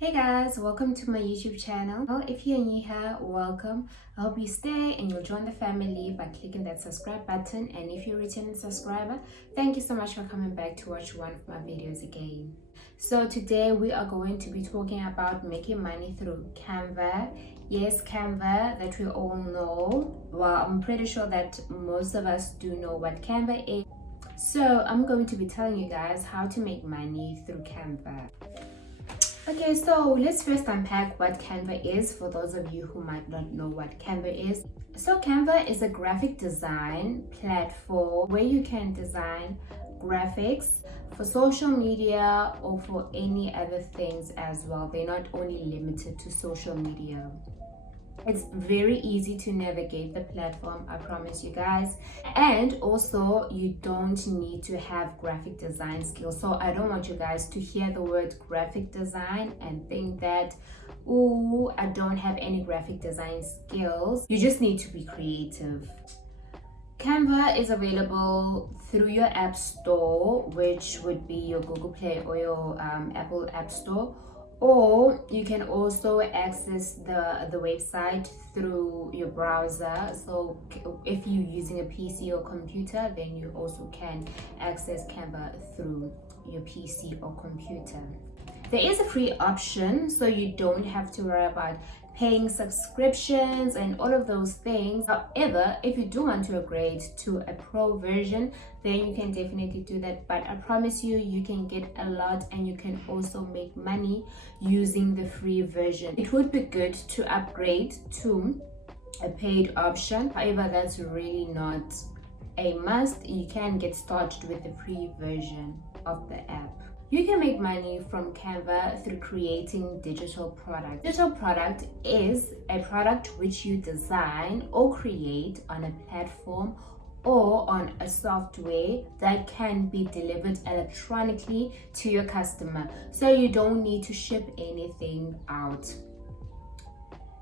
Hey guys, welcome to my YouTube channel. If you're new here, welcome. I hope you stay and you'll join the family by clicking that subscribe button. And if you're a returning subscriber, thank you so much for coming back to watch one of my videos again. So today we are going to be talking about making money through Canva. Yes, Canva that we all know. Well, I'm pretty sure that most of us do know what Canva is. So I'm going to be telling you guys how to make money through Canva. Okay, so let's first unpack what Canva is for those of you who might not know what Canva is. So Canva is a graphic design platform where you can design graphics for social media or for any other things as well. They're not only limited to social media. It's very easy to navigate the platform, I promise you guys. And also, you don't need to have graphic design skills. So I don't want you guys to hear the word graphic design and think that, oh, I don't have any graphic design skills. You just need to be creative. Canva is available through your app store, which would be your Google Play or your Apple App Store. Or you can also access the website through your browser. So if you're using a PC or computer, then you also can access Canva through your PC or computer. There is a free option, so you don't have to worry about paying subscriptions and all of those things. However, if you do want to upgrade to a pro version, then you can definitely do that. But I promise you, you can get a lot and you can also make money using the free version. It would be good to upgrade to a paid option. However, that's really not a must. You can get started with the free version of the app. You can make money from Canva through creating digital products. Digital product is a product which you design or create on a platform or on a software that can be delivered electronically to your customer. So you don't need to ship anything out.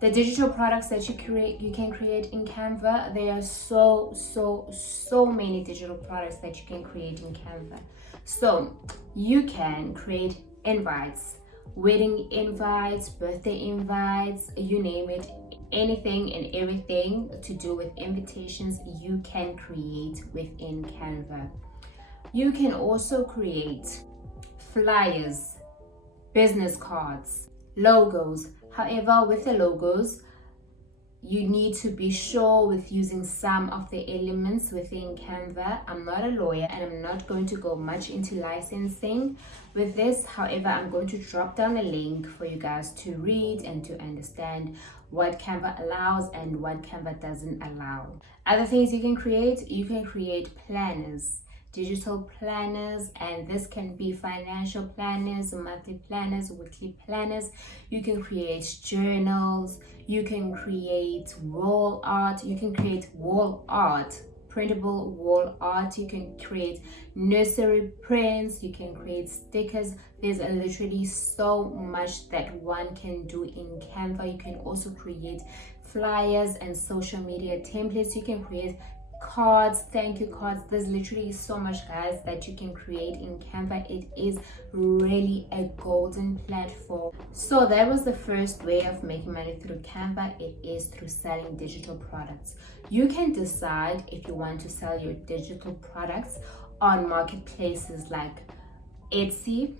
The digital products that you can create in Canva, there are so many digital products that you can create in Canva. So you can create invites, wedding invites, birthday invites, you name it, anything and everything to do with invitations you can create within Canva. You can also create flyers, business cards, logos. However, with the logos, you need to be sure with using some of the elements within Canva. I'm not a lawyer and I'm not going to go much into licensing with this. However, I'm going to drop down a link for you guys to read and to understand what Canva allows and what Canva doesn't allow. Other things you can create planners, digital planners, and this can be financial planners, monthly planners, weekly planners. You can create journals, you can create wall art, you can create wall art, printable wall art, you can create nursery prints, you can create stickers. There's literally so much that one can do in Canva. You can also create flyers and social media templates. You can create cards, thank you cards. There's literally so much, guys, that you can create in Canva. It is really a golden platform. So that was the first way of making money through Canva. It is through selling digital products. You can decide if you want to sell your digital products on marketplaces like Etsy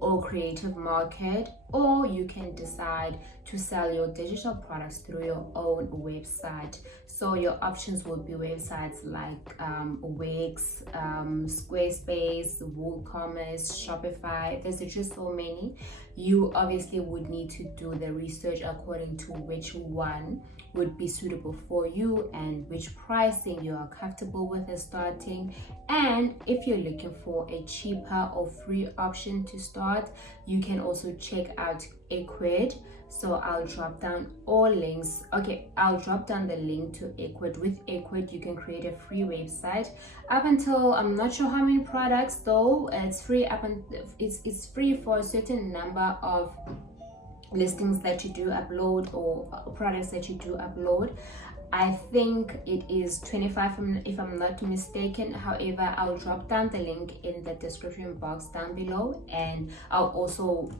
or Creative Market, or you can decide to sell your digital products through your own website. So your options would be websites like Wix, Squarespace, WooCommerce, Shopify. There's just so many. You obviously would need to do the research according to which one would be suitable for you and which pricing you are comfortable with starting. And if you're looking for a cheaper or free option to start, you can also check out Equid. So I'll drop down all links. Okay, I'll drop down the link to Equid. With Equid, you can create a free website up until, I'm not sure how many products though. It's free up and it's free for a certain number of listings that you do upload or products that you do upload. I think it is 25 if I'm not mistaken. However, I'll drop down the link in the description box down below, and I'll also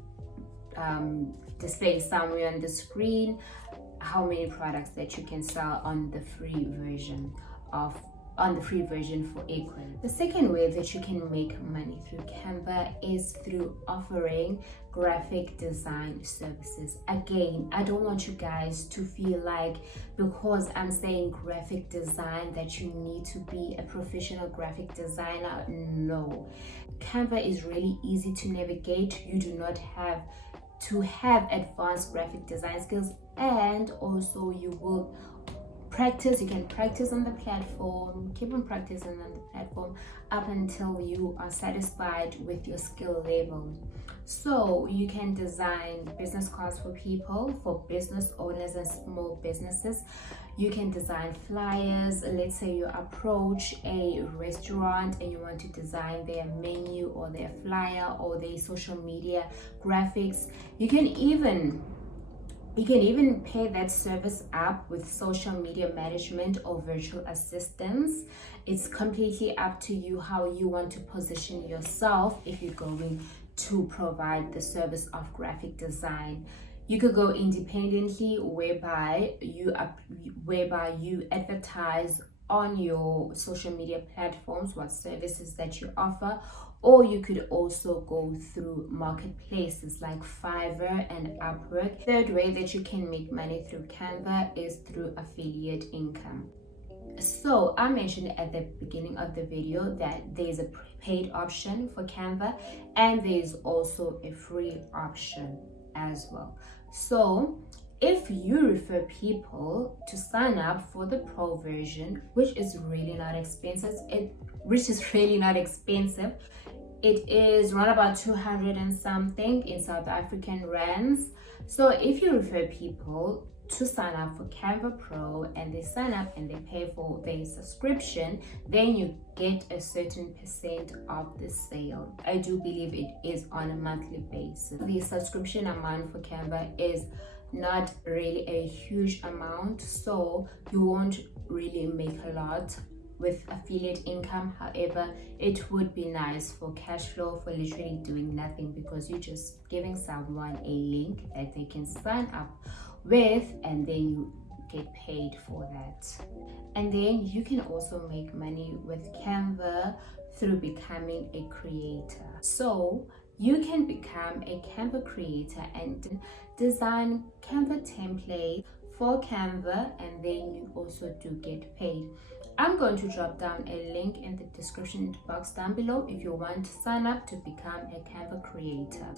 display somewhere on the screen how many products that you can sell on the free version for equal. The second way that you can make money through Canva is through offering graphic design services. Again, I don't want you guys to feel like because I'm saying graphic design that you need to be a professional graphic designer. No, Canva is really easy to navigate. You do not have to have advanced graphic design skills, and also you will practice. You can practice on the platform, keep on practicing on the platform up until you are satisfied with your skill level. So you can design business cards for people, for business owners and small businesses. You can design flyers. Let's say you approach a restaurant and you want to design their menu or their flyer or their social media graphics. You can even pay that service up with social media management or virtual assistants. It's completely up to you how you want to position yourself if you're going to provide the service of graphic design. You could go independently, whereby you advertise on your social media platforms what services that you offer, or you could also go through marketplaces like Fiverr and Upwork. Third way that you can make money through Canva is through affiliate income. So I mentioned at the beginning of the video that there's a paid option for Canva and there's also a free option as well. So if you refer people to sign up for the pro version, which is really not expensive, it is around about 200 and something in South African rands. So if you refer people to sign up for Canva Pro and they sign up and they pay for their subscription, then you get a certain percent of the sale. I do believe it is on a monthly basis. The subscription amount for Canva is not really a huge amount, so you won't really make a lot with affiliate income. However, it would be nice for cash flow, for literally doing nothing, because you're just giving someone a link that they can sign up with and then you get paid for that. And then you can also make money with Canva through becoming a creator. So you can become a Canva creator and design Canva templates for Canva, and then you also do get paid. I'm going to drop down a link in the description box down below if you want to sign up to become a Canva creator.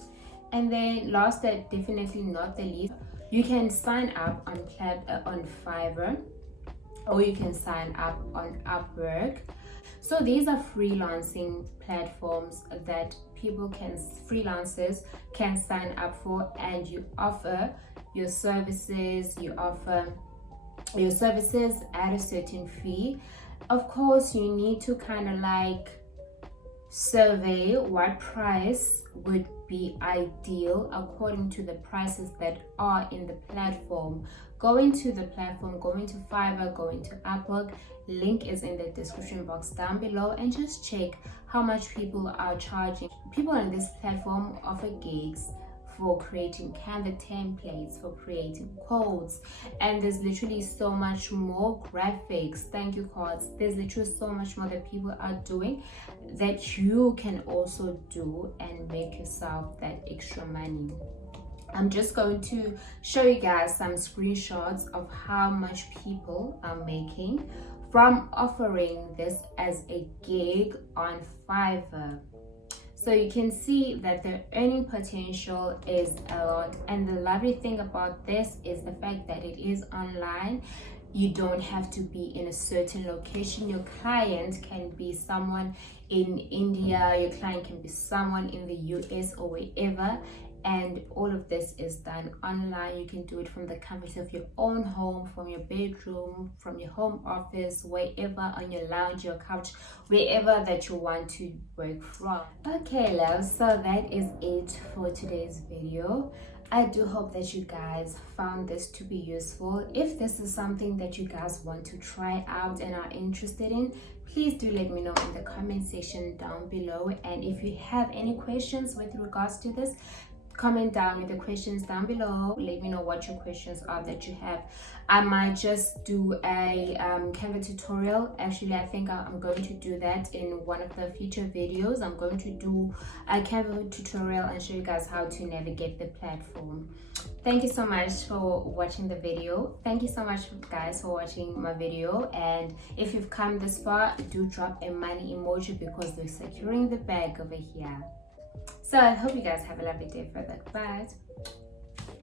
And then last but definitely not the least, you can sign up on Fiverr, or you can sign up on Upwork. So these are freelancing platforms that freelancers can sign up for, and you offer your services, at a certain fee. Of course, you need to kind of like survey what price would be ideal according to the prices that are in the platform. Going to the platform, going to Fiverr, going to Upwork, link is in the description box down below, and just check how much people are charging. People on this platform offer gigs for creating Canva templates, for creating quotes, and there's literally so much more graphics, thank you cards. There's literally so much more that people are doing that you can also do and make yourself that extra money. I'm just going to show you guys some screenshots of how much people are making from offering this as a gig on Fiverr. So you can see that the earning potential is a lot, and the lovely thing about this is the fact that it is online. You don't have to be in a certain location. Your client can be someone in India, your client can be someone in the US or wherever, and all of this is done online. You can do it from the comfort of your own home, from your bedroom, from your home office, wherever, on your lounge, your couch, wherever that you want to work from. Okay, love, so that is it for today's video. I do hope that you guys found this to be useful. If this is something that you guys want to try out and are interested in, please do let me know in the comment section down below. And if you have any questions with regards to this, comment down with the questions down below. Let me know what your questions are that you have. I might just do a Canva tutorial. Actually, I think I'm going to do that in one of the future videos. I'm going to do a Canva tutorial and show you guys how to navigate the platform. Thank you so much for watching the video. Thank you so much, guys, for watching my video. And if you've come this far, do drop a money emoji because we're securing the bag over here. So I hope you guys have a lovely day further. Bye.